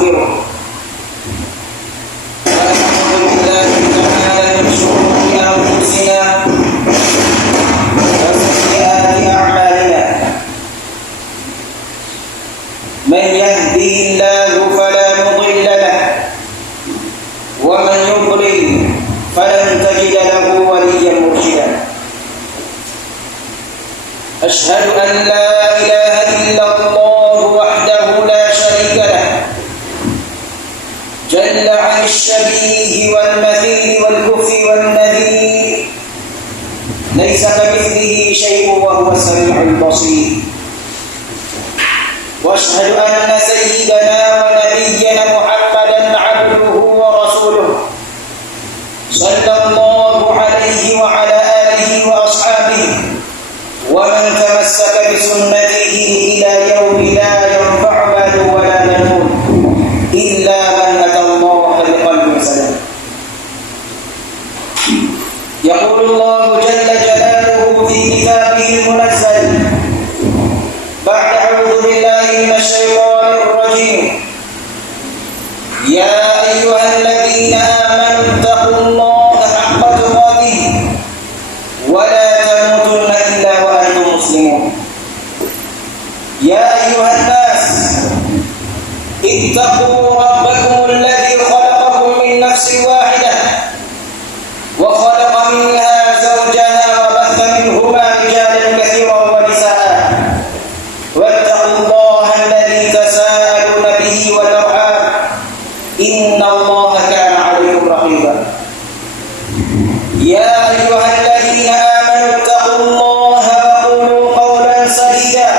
ونستغفره ونعوذ بالله تعالى من شرور أنفسنا وسيئات أعمالنا من يهده الله فلا مضل له ومن يضلل فلن تجد له وليا مرشدا أشهد أن لا إله إلا الله وحده لا شريك له جل عن الشبيه والمثيل والكفء والنذير ليس كمثله شيء وهو السميع البصير وأشهد أن سيدنا ونبينا محمدا عبده ورسوله صلى الله عليه وعلى آله وأصحابه ومن تمسك بسنته إلى يوم لا ينفع مال ولا بنون إلا من أتى الله بقلب سليم. يقول الله جل جلاله في كتابه المنزل بعد أعوذ بالله من الشيطان الرجيم يا أيها الذين آمنوا اتقوا الله حق تقاته ولا تموتن إلا وأنتم مسلمون. يا أيها الناس اتقوا ربكم الذي خلقكم من نفس واحدة وخلق منها زوجها وبث منهما رجالا كثيرا ونساء واتقوا الله الذي تساءلون به والأرحام إن الله كان عليكم رقيبا. يا أيها الذين آمنوا اتقوا الله وقولوا قولا سديدا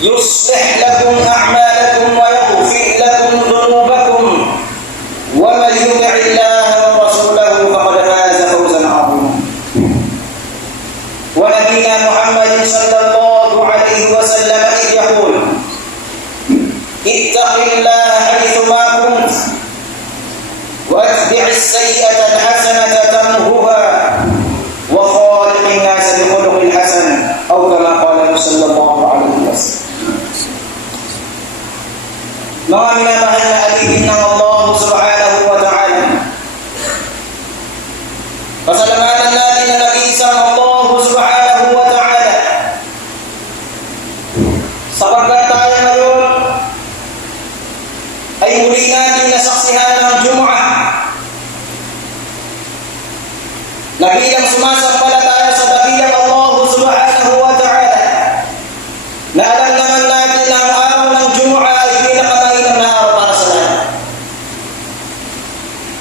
يصلح لكم أعمالكم ويغفر لكم ذنوبكم ومن يطع الله ورسوله فقد فاز فوزا عظيما. ونبينا محمد صلى الله عليه وسلم إذ يقول اتق الله حيثما كنت واتبع السيئة الحسنة تمهها وخالق الناس بخلق حسن أو كما قال صلى الله عليه وسلم. Mga minamahal na alipin ng Allah subhanahu wa ta'ala, pasalamatan natin na nag-iisang Allah subhanahu wa ta'ala sapagkat tayo ngayon ay muli natin nasaksihan ng Jumu'ah na bilang sumasampalataya sa dakilang Allah subhanahu wa ta'ala na alam naman natin na ang araw ng Jumu'ah ay pinakamainam na araw para sa lahat.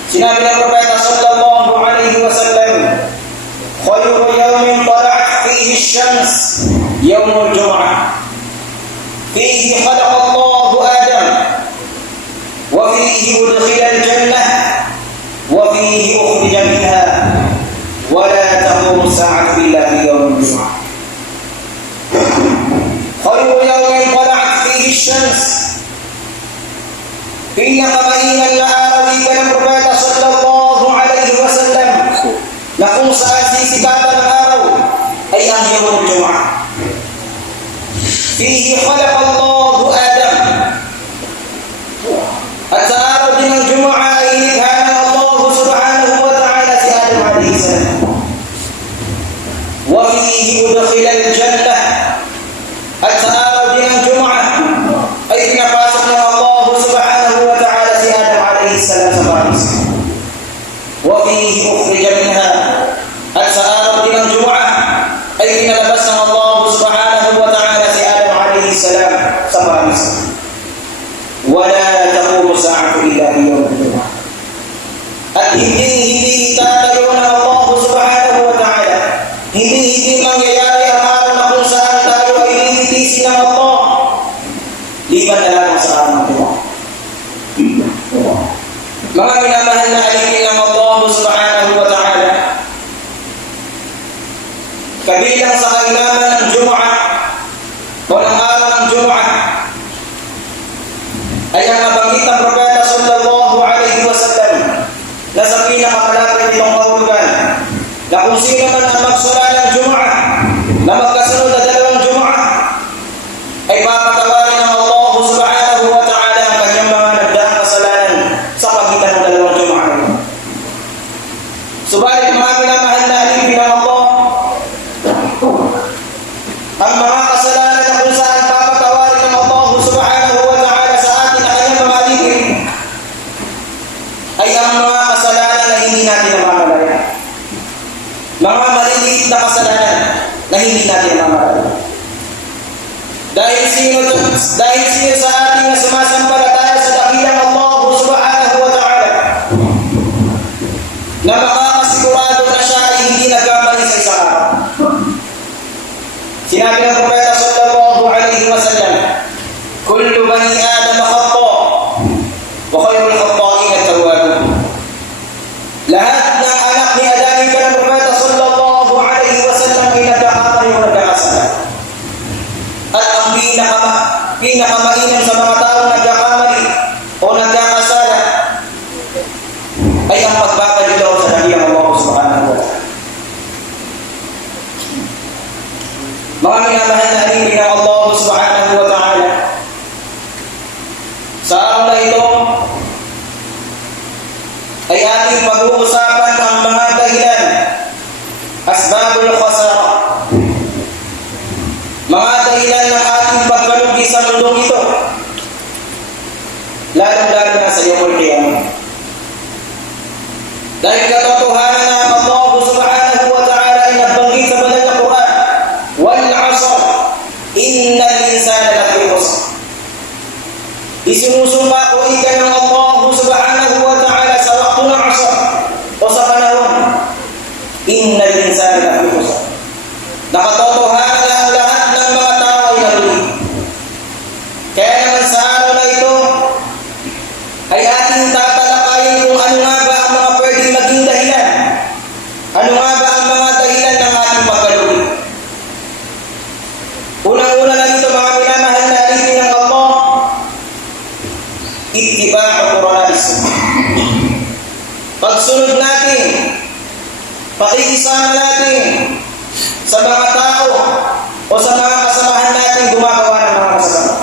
Sinabi ng Propeta sallallahu alayhi wa sallam, khayru yawmin tala'at fihi ash-shams yawmul Jumu'ah fihi khalaqa Allahu Adam wa fihi udkhila al-jannah wa fihi ukhrija minha wa la taqumu as-sa'atu illa fi yawmil Jumu'ah. Khayru yawmin tala'at fihi ash-shams, pinakamainam na araw ng Propeta sallallahu alayhi wa sallam na kung saan sisikatan ng araw ay ang yawmul Jumu'ah. Fihi khalaqa Allahu Adam, at sa araw din ng Jumu'ah ay inikha ng Allah subhanahu wa ta'ala si Adam alayhi salam. Wa fihi udkhila al-jannah, at sa araw din ng Jumu'ah ay pinapasok ng Allah subhanahu wa ta'ala si Adam alayhi salam sa paradise. Wa fihi ukhrija minha, at sa araw din ng Jumu'ah ay pinalabas ng Allah subhanahu wa ta'ala si Adam alayhi salam sa paradise. Wala taqumu sa'atu illa fi yawmil Jumu'ah, at hindi tatayo ng Allah subhanahu wa ta'ala, hindi mangyayari ang araw na kung saan tayo ay lilitisin ng Allah liban na lang sa araw ng Jumu'ah. Mga minamahal na alipin ng Allah subhanahu wa ta'ala, kabilang sa kailangan ng Jumu'ah o ng araw ng Jumu'ah ay ang nabanggit ng Propeta sallallahu alayhi wa sallam na sa pinakamalapit nitong kahulugan na kung sino man ang magsura ng Jumu'ah na magkasunod na dalawang Jumu'ah ay papatawarin ng Allah subhanahu wa ta'ala ang kanyang mga maliliit na kasalanan na hindi natin namamalayan. Dahil sino sa ating na sumasampalataya sa dakilang Allah subhanahu wa ta'ala na makakasigurado na siya ay hindi nagkamali sa isang araw. Sinabi ng Propeta sallallahu alaihi wasallam, kullu bani Adam khata wa khayrul khata'in at-tawwabun. Lahat ng anak ni Adam ka ng Propeta sallallahu alaihi wasallam ay nagkakamali o nagkakasala. At ang pinakamainam sa mga taong nagkakamali o nagkakasala ay ang pagbabalilaw sa dakilang Allah subhanahu wa ta'ala. Mga minamahal na alipin ng Allah subhanahu wa ta'ala, sa araw na ito ay ating pag-uusapan ang mga dahilan, asbabul khasara, mga dahilan ng ating pagkalugi sa mundong ito, lalo-lalo na sa yawmul qiyamah. Dahil katotohanan na Allah subhanahu wa ta'ala ay nagbanggit sa banal na Quran, wal 'asr, innal insana lafi khusr. Isinusumpa ko ika ng Allah subhanahu wa ta'ala sa waktu ng 'asr o sa panahon, innal insana lafi khusr. Nakatotohanan na ang lahat ng mga tao ay nalugi. Kaya naman sa araw na ito ay ating tatalakayin kung ano nga ba ang mga pwedeng maging dahilan. Ano nga ba ang mga dahilan ng ating pagkalugi? Unang-una na dito, mga minamahal na alipin ng Allah, ittiba'u qur'anis. Pagsunod natin, pakikisama natin sa mga tao o sa mga kasamahan natin gumagawa ng mga kasama.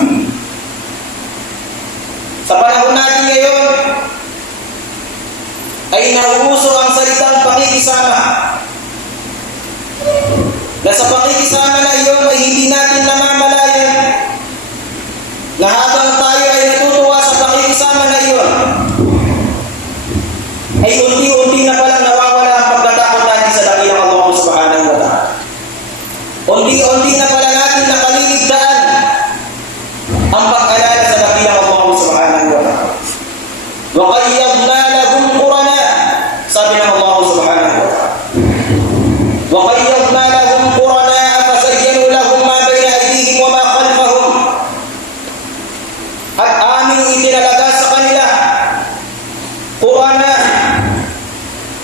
Sa panahon natin ngayon ay nauuso ang salitang pakikisama, na sa pakikisama na iyon ay hindi natin namamalayan na habang tayo ay natutuwa sa pakikisama na iyon ay unti-unti na palang nawawala ang pagkatakot natin sa dakilang Allah subhanahu wa ta'ala. Unti-unti na pala natin nakaliligtaan ang pag-alala sa dakilang Allah subhanahu wa ta'ala. Wa qayyadna lahum qurana, sabi ng Allah subhanahu wa ta'ala. Wa qayyadna lahum qurana fazayyanu lahum ma bayna aydihim wa ma khalfahum. At aming itinalaga sa kanila qurana,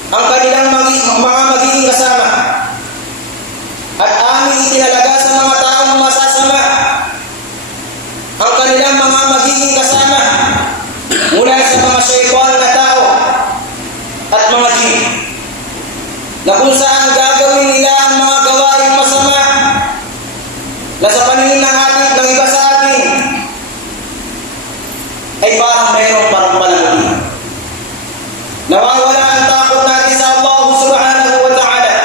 ang kanilang mga magiging kasama. At aming itinalaga sa mga taong masasama ang kanilang mga magiging kasama mula sa mga syaitan na tao at mga jin, na kung saan gagawin nila ang mga gawaing masama na sa paningin ng iba sa atin ay parang mayroong parampalang. Nawawala ang takot natin sa Allah subhanahu wa ta'ala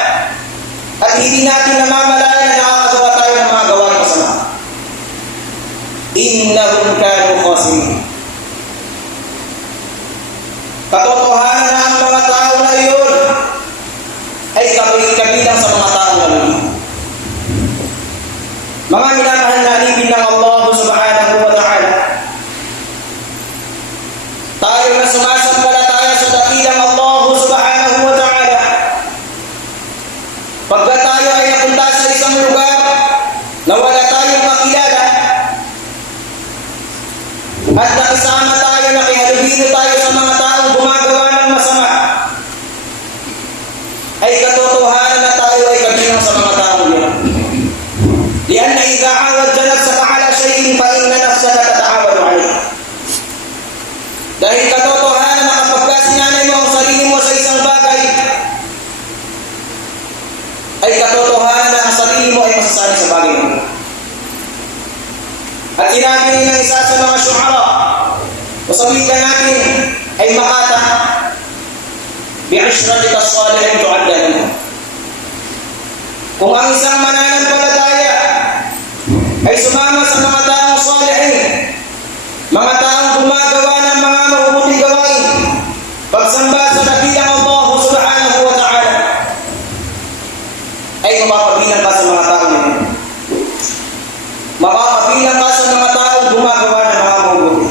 at hindi natin namamalayan na nakakagawa tayo ng mga gawaing masama. Innahum kanu khasirin. Katotohanan na ang mga tao na iyon ay kabilang sa mga tao na lugi. Mga minamahal na alipin ng Allah subhanahu wa ta'ala, tayo na sumasampalataya sa dakilang Allah subhanahu wa ta'ala, pagka tayo ay napunta sa isang lugar na wala tayong makilala at nakisama tayo, nakihalubilo tayo sa mga taong gumagawa ng masama, ay katotohanan na tayo ay kabilang sa mga taong yun. Lianna idha awad nafsaka ala shay'in fa inna nafsaka tata'awadu alayh. Dahil katotohanan na kapag sinanay mo ang sarili mo sa isang bagay, ay katotohanan na ang sarili mo ay masasanay sa bagay mo. At sinabi ng isa sa mga syuhara, o sabihin natin ay makata, bi'ishratika as-salihin tu'adda lahu. Kung ang isang mananampalataya ay sumama sa mga taong salihin, mga taong gumagawa ng mga mabubuting gawain, pagsamba sa dakilang Allah subhanahu wa ta'ala, mapapabilang ka sa mga tao niyo. Mapapabilang ka sa mga tao gumagawa ng mga mabuti.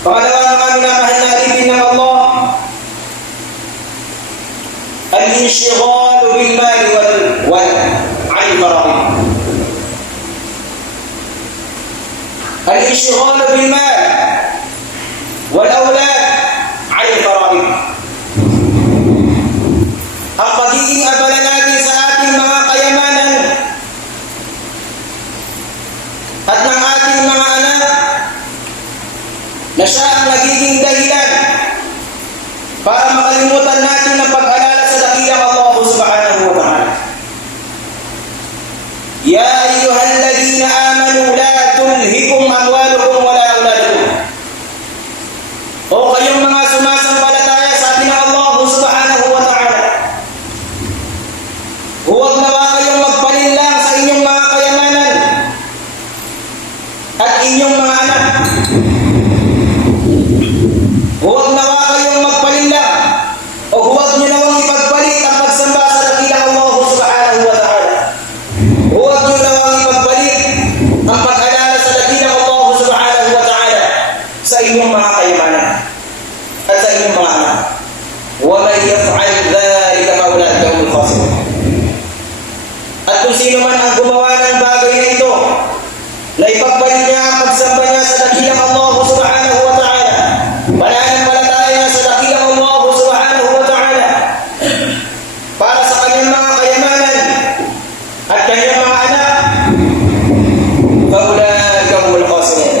Pangalawa ng aming minamahal na alipin ng Allah, al-inshighal bil mal wal 'an al-fara'id. Al-inshighal bil mal wal awlad 'an al-fara'id. Ang pagiging abala natin sa ating mga kayamanan at ng ating mga anak na siya ang nagiging dahilan para makalimutan natin ang pag-alala sa dakilang Allah subhanahu wa ta'ala. Ya ayyuhalladhina amanu la tulhikum amwalukum wa la auladukum. O kayong mga sumasampalataya sa atin ng Allah subhanahu wa ta'ala, huwag nawa kayong magpalinlang sa inyong mga kayamanan at inyong mga anak. Huwag nawa kayong magpalinlang o huwag nyo nawang ipagpalit ang pagsamba sa dakilang Allah subhanahu wa ta'ala. Huwag nyo nawang ipagpalit ang pag-alala sa dakilang Allah subhanahu wa ta'ala sa inyong mga kayamanan at sa inyong mga anak. وَمَنْ يَفْعَلْ ذَلِكَ فَأُولَٰئِكَ هُمُ الْخَاسِرُونَ. At kung sino man ang gumawa ng bagay na ito, na ipagpalit niya ang pagsamba niya sa dakilang Allah subhanahu wa ta'ala, pananampalataya sa dakilang Allah subhanahu wa ta'ala para sa kanyang mga kayamanan at kanyang mga anak, فَأُولَٰئِكَ هُمُ الْخَاسِرُونَ.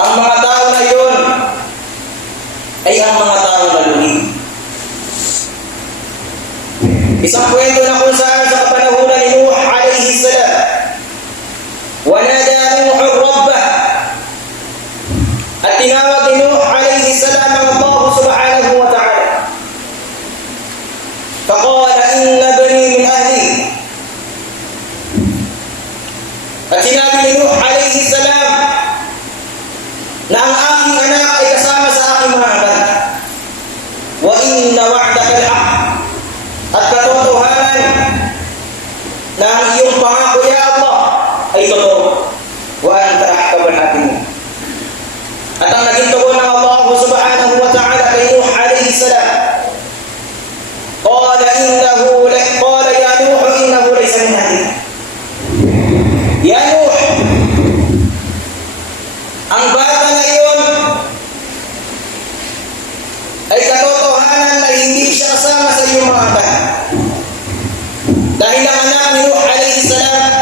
Ang mga tao na yun ay ang mga tao na lugi. Isang kwento na kung saan sa kapanahunan ni Nuh alayhi salam, ونادى نوح ربه, at tinawag ni Nuh alayhi salam ang Allah subhanahu wa ta'ala. فقال إن بني من أهلي. At sinabi ni Nuh alayhi salam na ang aking anak ay kasama sa aking mga anak. وإن وعدك الحق. At katotohanan na ang iyong pangako ya Allah ay totoo. Wa anta ahkamul hakimin. At ang naging tugon ng Allah subhanahu wa ta'ala kay Nuh alayhi salam, qala ya Nuh innahu laysa min ahlik. Ya Nuh, ang bata na iyon ay katotohanan na hindi siya kasama sa iyong mga anak. Dahil ang anak ni Nuh alayhi salam,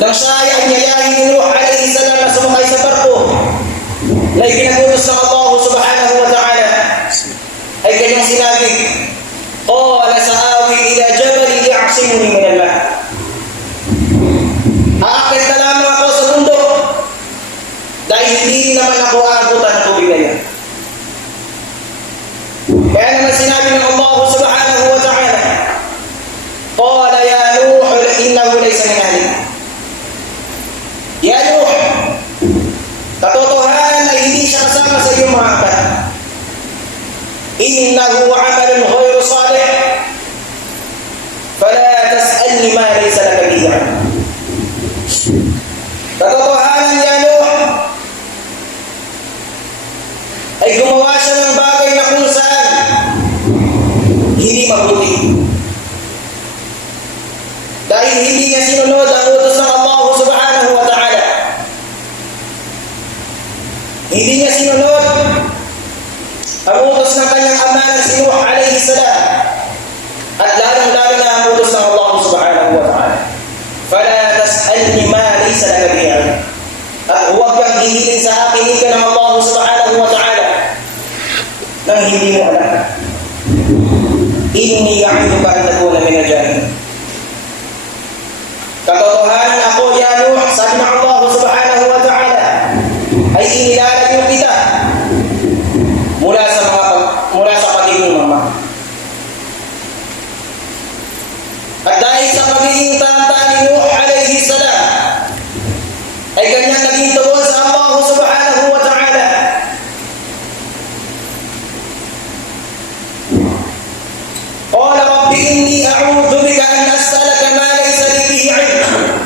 nang siya ay anyayahin ni Nuh alayhi salam na sumakay sa barko na ipinagutos ng Allah subhanahu wa ta'ala, ay kanyang sinabi, qala sa'awi ila jabali ya'simuni min al-ma. Aakyat na lamang ako sa bundok dahil hindi naman ako aabutan ng tubig na yan. Kaya naman sinabi ng Allah subhanahu wa ta'ala, qala ya Nuh innahu laysa min ahlik. Ya Nuh, katotohanan ay hindi siya kasama sa iyong mga anak. Innahu amalun ghayru salih, fala tas'alni ma laysa laka bihi 'ilm. Katotohanan ya Nuh ay gumawa siya ng bagay na kung saan hindi mabuti. Dahil hindi niya sinunod ang utos ng Allah subhanahu wa ta'ala. Hindi niya sinunod ang utos ng kanyang ama na si Nuh alayhi salam. At lalong-lalo na ang utos ng Allah subhanahu wa ta'ala. فَلَا تَسْأَلْنِ مَا لَيْسَ لَكَ بِهِ عِلْمٌ. At huwag kang hihilin sa akin ng Allah subhanahu wa ta'ala nang hindi mo alam. Inni ya'iduka an takuna min al-jahilin. Katotohanan ako ya Nuh, sabi ng Allah subhanahu wa ta'ala, ay inilalayo kita mula sa pagiging mama. At dahil sa pagiging tanda ni Nuh alayhi salam, ay kanyang naging tugon sa Allah subhanahu wa ta'ala. inni a'udzu bika an as'alaka ma laysa li bihi 'ilm.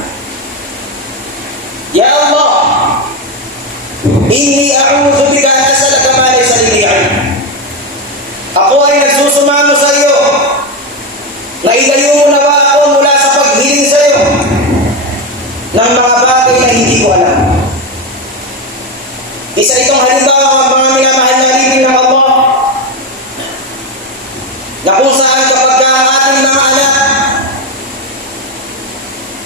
Ya Allah, inni a'udzu bika an as'alaka ma laysa li bihi 'ilm. Ako ay nagsusumamo sa iyo na ilayo mo nawa ako mula sa paghiling sa iyo ng mga bagay na hindi ko alam. Isa itong halimbawa, mga minamahal na alipin ng Allah, na kung saan kapag ang ating mga anak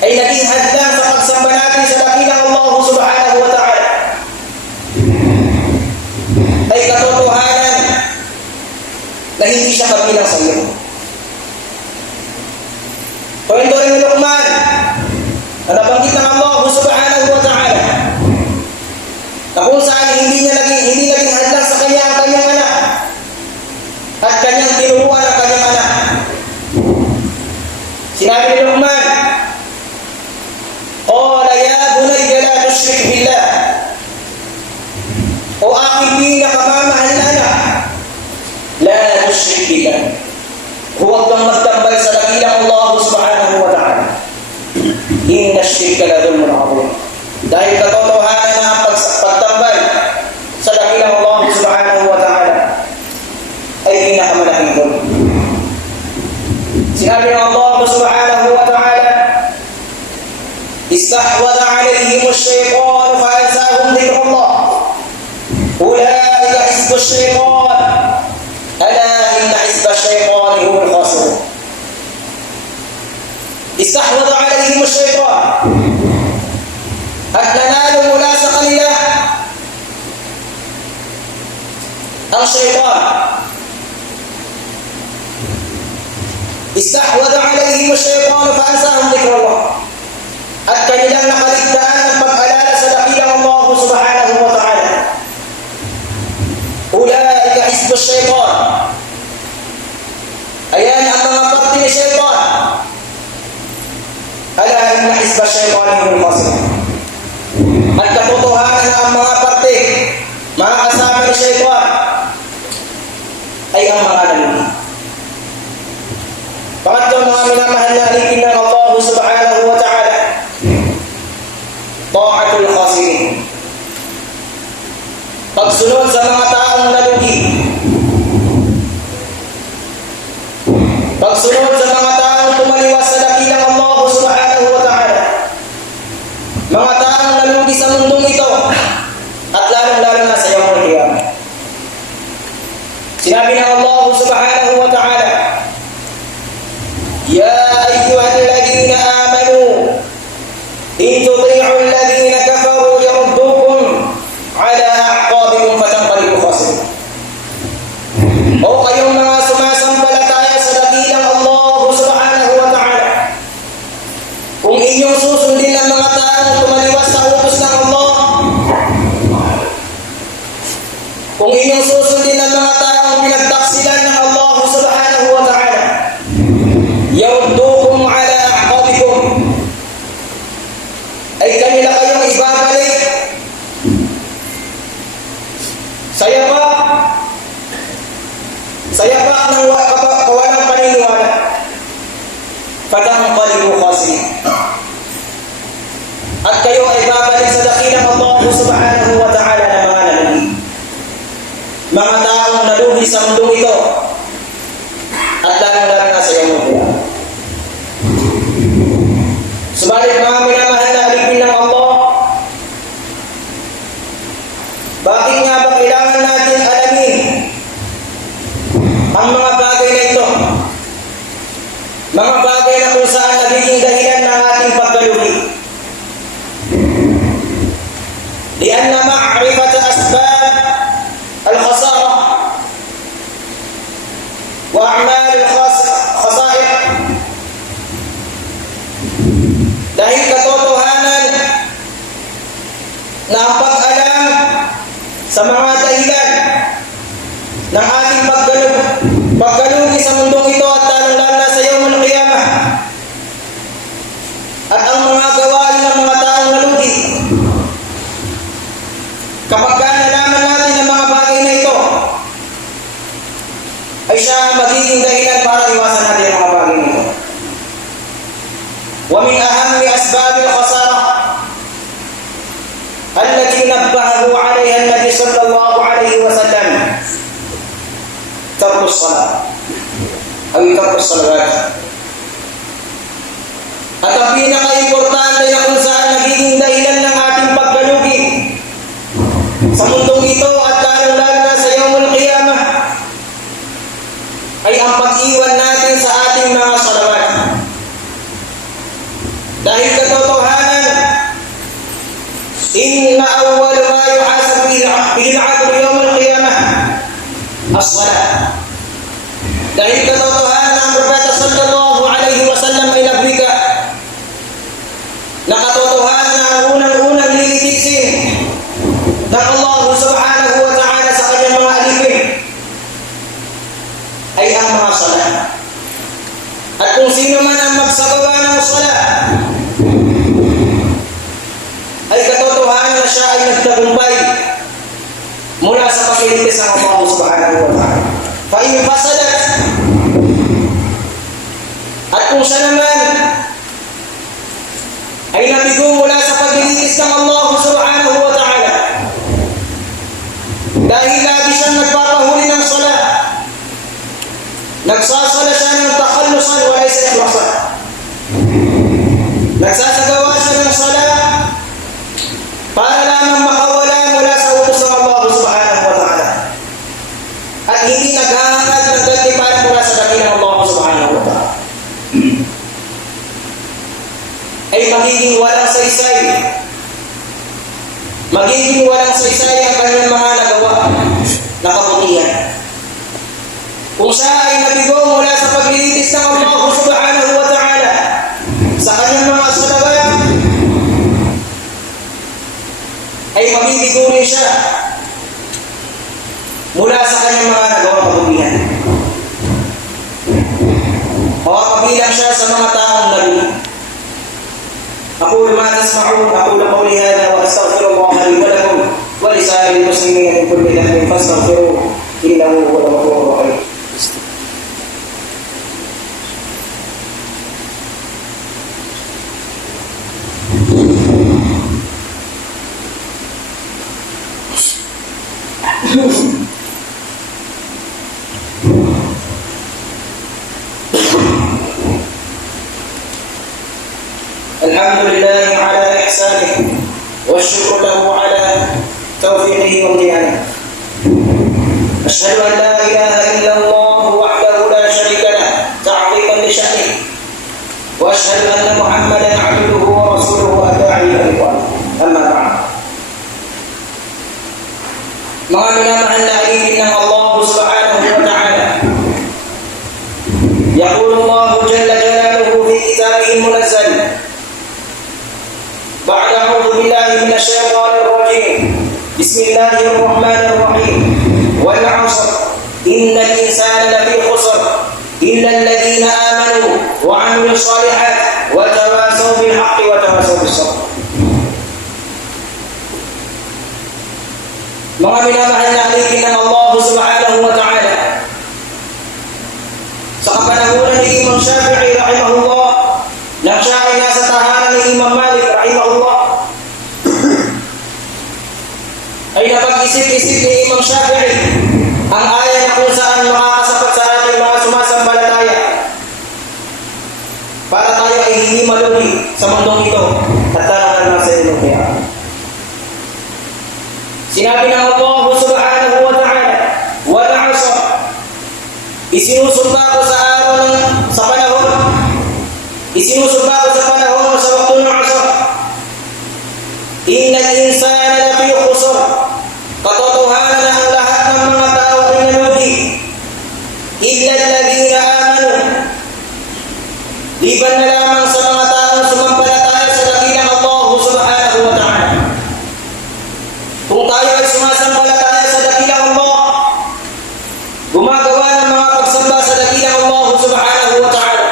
ay naging hadlang sa pagsamba natin sa dakilang Allah subhanahu wa ta'ala, ay katotohanan na hindi siya kabilang sa iyo. Kwento rin ni Luqman na nabanggit ng Allah subhanahu wa ta'ala na kung saan hindi naging hadlang sa kanyang anak at kanyang tinuruan ang kanyang anak. Sinabi ni Luqman, "Qala ya bunayya la tushrik billah." O aking pinakamamahal na anak, la tushrik billah. Huwag kang magtambal sa dakilang Allah subhanahu wa ta'ala. Inna ash-shirka la dhulmun 'adhim. Dahil katotohanan na ang pagtambal sa dakilang Allah subhanahu wa ta'ala ay pinakamalaking dhulm. Sinabi ng Allah subhanahu wa ta'ala, "Istahwadha 'alayhim ash-shaytan fa ansahum dhikrallah. Ulaika hizbu ash-shaytan. Ala inna hizba ash-shaytani humul khasirun." Istahwadha 'alayhim ash-shaytan. At nanalo mula sa kanila ang shaytan. Istahwadha 'alayhim ash-shaytan fa ansahum dhikrallah. At kanilang nakaligtaan ang pag-alala sa dakilang Allah subhanahu wa ta'ala. Ulaika hizbu ash-shaytan. Ayan ang mga parte ni shaytan. Ala inna hizba ash-shaytani humul khasirun. At katotohanan na ang mga parte, mga kasama ni shaytan ay ang mga nalugi. Pangatlo, mga minamahal na alipin ng Allah subhanahu wa ta'ala, ta'atul khasirin. Pagsunod sa mga taong nalugi. Pagsunod sa mga taong tumaliwas sa dakilang Allah subhanahu wa ta'ala. Mga taong nalugi sa mundong ito at lalong-lalo na sa yawmul qiyamah. Sinabi ng Allah subhanahu wa ta'ala, "Ya ayyuhalladhina amanu in tuti'u alladhina kafaru yaruddukum ala a'qabikum fatanqalibu khasirin." O kayong mga sumasampalataya sa dakilang Allah subhanahu wa ta'ala, kung inyong susundin ang mga taong tumaliwas sa utos ng Allah, kung inyong susundin ang mga taong pinagtaksilan ng Allah subhanahu wa ta'ala, yaruddukum ala a'qabikum, ay kanila kayong ibabalik sa yapak ng kawalang paniniwala. Fatanqalibu khasirin. At kayo ay babalik sa dakilang Allah subhanahu wa ta'ala na mga nalugi. Mga taong nalugi sa mundong ito at lalong-lalo na sa iyong mundo. Subalit mga minamahal na alipin ng Allah, bakit nga ba kailangan natin alamin ang mga bagay na ito? Mga bagay na kung saan nagiging dahilan ng ating pagkalugi. Lianna ma'rifata asbab al-khasara wa a'mal al-khasa'ir. Dahil katotohanan na ang pag-alam sa mga dahilan ng ating pagkalugi sa mundong ito at lalong-lalo na sa yawmul qiyamah at ang mga gawain ng mga taong nalugi. Kapag nalaman natin ang mga bagay na ito, ay siya ang magiging dahilan para iwasan natin ang mga bagay na ito. ومن أهم أسباب الخسارة التي نبهه عليها النبي صلى الله عليه وسلم ترك الصلاة أو ترك الصلوات. At ang pinaka-importante na kung saan nagiging dahilan ng ating pagkalugi sa mundong ito at lalo-lalo na sa Yawmul Qiyamah ay ang pag-iwan natin sa ating mga salawat. Dahil katotohanan, inna awwal ma yuhasab bihi al-'abdu yawm al-qiyamah as-salat. Dahil katotohanan ang Propeta sallallahu alaihi wasallam ay nagbika na katotohanan na ang unang-unang lilitisin ng Allah subhanahu wa ta'ala sa kanyang mga alipin ay ang mga salat. At kung sino man ang magsagawa ng salat ay katotohanan na siya ay nagtagumpay mula sa pagliligtas ng Allah subhanahu wa ta'ala. Fa-in fasadat, at kung siya naman ay nabigo mula sa pagliligtas ng Allah subhanahu wa ta'ala dahil lagi siyang nagpapahuli ng salat, nagsasala siya ng takhallusan wa laysa ikhlasan, nagsasagawa siya ng salat para lamang makawala mula sa utos ng Allah subhanahu wa ta'ala at hindi naghahangad ng gantimpala mula sa dakilang Allah subhanahu wa ta'ala, ay magiging walang saysay ang kanyang mga nagawa na kabutihan. Kung siya ay nabigo mula sa paglilitis ng Allah subhanahu wa ta'ala sa kanyang mga salawat, ay mabibigo rin siya mula sa kanyang mga nagawa kabutihan. Makabilang siya sa mga taong nabi. أقول ما تسمعون أقول قولي هذا وأستغفر الله لي ولكم ولسائر المسلمين من كل ذنب فاستغفروه إنه هو الغفور الرحيم. الحمد لله على إحسانه والشكر له على توفيقه وامتنانه. أشهد أن لا إله إلا الله وحده لا شريك له تعظيما لشأنه، وأشهد أن محمدا عبده ورسوله الداعي إلى رضوانه. أما بعد، mga minamahal na alipin ng Allah subhanahu wa ta'ala, يقول الله جل جلاله في كتابه المنزل بعد أعوذ بالله من الشيطان الرجيم بسم الله الرحمن الرحيم والعصر إن الإنسان لفي خسر إلا الذين آمنوا وعملوا الصالحات وتواصوا بالحق وتواصوا بالصبر. Mga minamahal na alipin ng Allah subhanahu wa ta'ala, sa kapanahunan ni Imam Shafi'i rahimahullah, nang siya ay nasa tahanan ni Imam Malik rahimahullah, ay napag-isip-isip ni Imam Shafi'i ang aya na kung saan makakasapat sa ating mga sumasambalataya para tayo ay hindi malugi sa mundong ito at tarangan na sa ilong kaya. Sinabi ng Allah subhanahu wa ta'ala, wal 'asr, isinusumpa ko sa araw sa panahon, isinusumpa ko sa panahon sa waktu ng 'asr, innal insana lafi khusr, katotohanan na ang lahat ng mga tao ay nalugi, illa alladhina amanu, liban na lamang sa mga taong sumampalataya sa dakilang Allah subhanahu wa ta'ala. Kung tayo ay sumasampalataya sa dakilang Allah, gumagawa ng mga pagsamba sa dakilang Allah subhanahu wa ta'ala,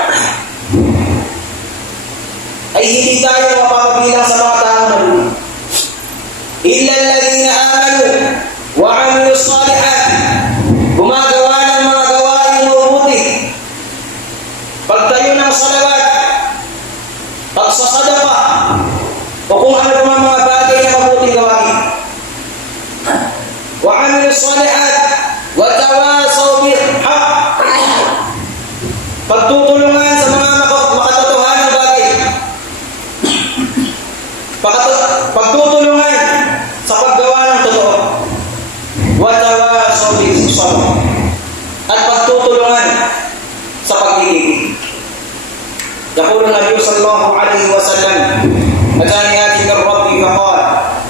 ay hindi tayo mapapabilang sa mga taong nalugi. Illa alladhina amanu wa 'amilus salihat, gumagawa ng mga gawaing mabuti, pagtayo ng salawat, Pagtutulungan sa mga makatotohanan na bagay. Pagtutulungan sa paggawa ng totoo. Watawasaw bis-sabr. At pagtutulungan sa pag-ibig. يقول النبي صلى الله عليه وسلم أتاني آتي من ربي فقال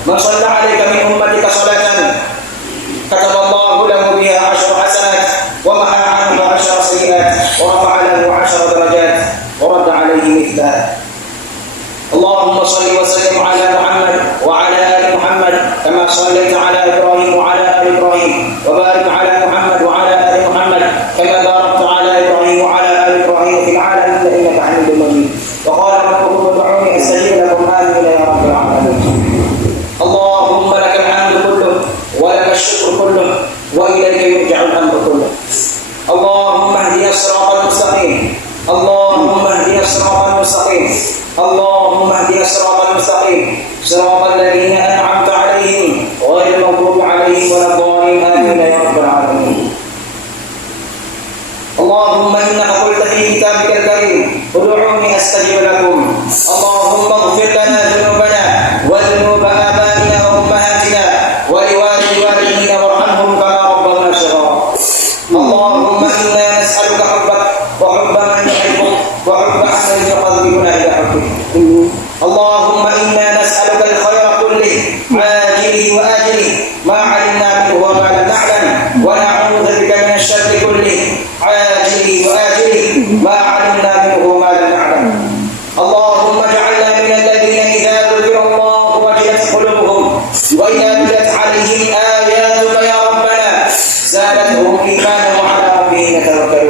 من صلى عليك من أمتك صلاة كتب الله له بها 10 حسنات ومحى عنه 10 سيئات ورفع له 10 درجات ورد عليه مثلها. اللهم صل وسلم على محمد وعلى آل محمد كما صليت على إبراهيم وعلى آل إبراهيم وبارك على محمد وعلى آل محمد كما باركت على إبراهيم وعلى آل إبراهيم في العالمين إنك حميد مجيد. وقال ربكم ادعوني أستجيب لكم آمين يا رب العالمين. اللهم لك الحمد كله ولك الشكر كله وإليك يرجع الأمر كله. اللهم اهدنا الصراط المستقيم. اللهم اهدنا الصراط المستقيم. اللهم اهدنا الصراط المستقيم صراط الذين أنعمت عليهم غير المغضوب عليهم ولا الضالين آمين يا رب العالمين. اللهم إنك قلت في كتابك الكريم ادعوني أستجب لكم. اللهم اغفر لنا ذنوبنا وذنوب آبائنا وأمهاتنا ولوالد والدينا وارحمهم كما ربنا صغارا. اللهم إنا نسألك حبك وحب من يحبك وحب عمل يقربنا إلى حبك. اللهم إنا نسألك الخير كله عاجله وآجله ما علمنا منه وما لم نعلم ونعوذ بك من الشر كله عاجله وآجله ما علمنا منه وما لم نعلم. اللهم اجعلنا من الذين إذا ذكر الله وجلت قلوبهم وإذا تلت عليهم آياتك يا ربنا زادتهم إيمانا وعلى ربهم يتوكلون.